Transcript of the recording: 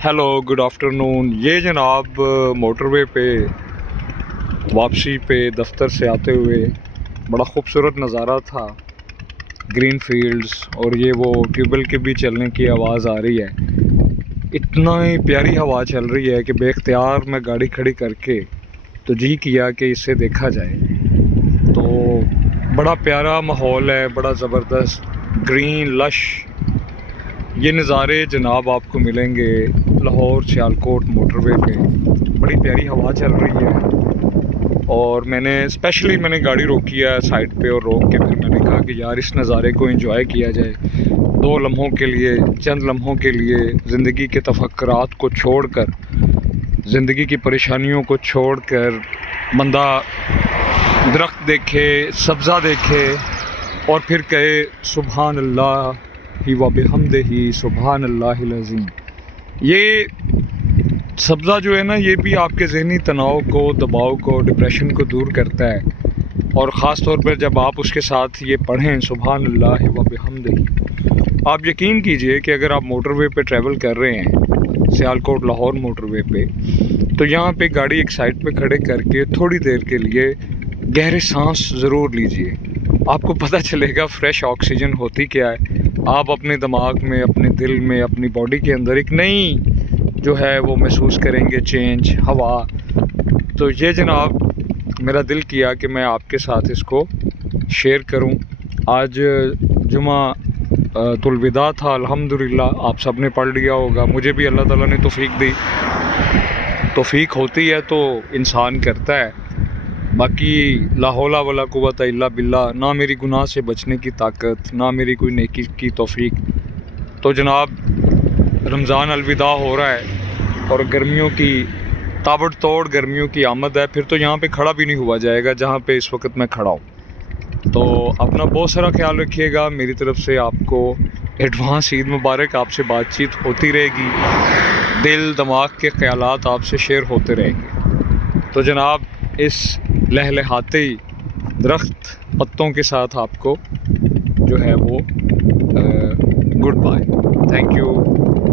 Hello good afternoon. ये जनाब motorway पे वापसी पे दफ्तर से आते हुए बड़ा खूबसूरत नज़ारा था। ग्रीन फील्ड्स और ये वो ट्यूबवेल के भी चलने की आवाज़ आ रही है। इतना ही प्यारी हवा चल रही है कि बेख्तियार मैं गाड़ी खड़ी करके तो जी किया कि इसे देखा जाए। तो बड़ा प्यारा माहौल है, बड़ा ज़बरदस्त ग्रीन लश ये नज़ारे जनाब आपको मिलेंगे लाहौर सियालकोट मोटरवे पे। बड़ी प्यारी हवा चल रही है और मैंने गाड़ी रोकी है साइड पे और रोक के फिर मैंने कहा कि यार इस नज़ारे को एंजॉय किया जाए। दो लम्हों के लिए, चंद लम्हों के लिए ज़िंदगी के तफक्कुरात को छोड़कर, ज़िंदगी की परेशानियों को छोड़कर बंदा दरख्त देखे, सब्ज़ा देखे और फिर कहे सुबहान अल्लाह ही व बिहम्दिही सुबहान अल्लाहिल अज़ीम। ये सब्ज़ा जो है ना, ये भी आपके ज़हनी तनाव को, दबाव को, डिप्रेशन को दूर करता है। और ख़ास तौर पर जब आप उसके साथ ये पढ़ें सुबहान अल्लाह व बिहम्दिही, आप यकीन कीजिए कि अगर आप मोटरवे पे ट्रैवल कर रहे हैं सियालकोट लाहौर मोटरवे पे, तो यहाँ पे गाड़ी एक साइड पे खड़े करके थोड़ी देर के लिए गहरे सांस ज़रूर लीजिए। आपको पता चलेगा फ़्रेश ऑक्सीजन होती क्या है। आप अपने दिमाग में, अपने दिल में, अपनी बॉडी के अंदर एक नई जो है वो महसूस करेंगे चेंज, हवा। तो ये जनाब मेरा दिल किया कि मैं आपके साथ इसको शेयर करूं। आज जुमा तुलविदा था, अल्हम्दुलिल्लाह आप सब ने पढ़ लिया होगा। मुझे भी अल्लाह ताला ने तौफीक दी। तौफीक होती है तो इंसान करता है। बाकी ला हौला वला कुव्वता इल्ला बिल्लाह, ना मेरी गुनाह से बचने की ताकत, ना मेरी कोई नेकी की तौफीक। तो जनाब रमज़ान अलविदा हो रहा है और गर्मियों की ताबड़तोड़ गर्मियों की आमद है। फिर तो यहाँ पे खड़ा भी नहीं हुआ जाएगा जहाँ पे इस वक्त मैं खड़ा हूँ। तो अपना बहुत सारा ख्याल रखिएगा। मेरी तरफ से आपको एडवांस ईद मुबारक। आपसे बातचीत होती रहेगी, दिल दिमाग के ख्यालात आपसे शेयर होते रहेंगे। तो जनाब इस लहलहाते दरख्त पत्तों के साथ आपको जो है वो गुड बाय, थैंक यू।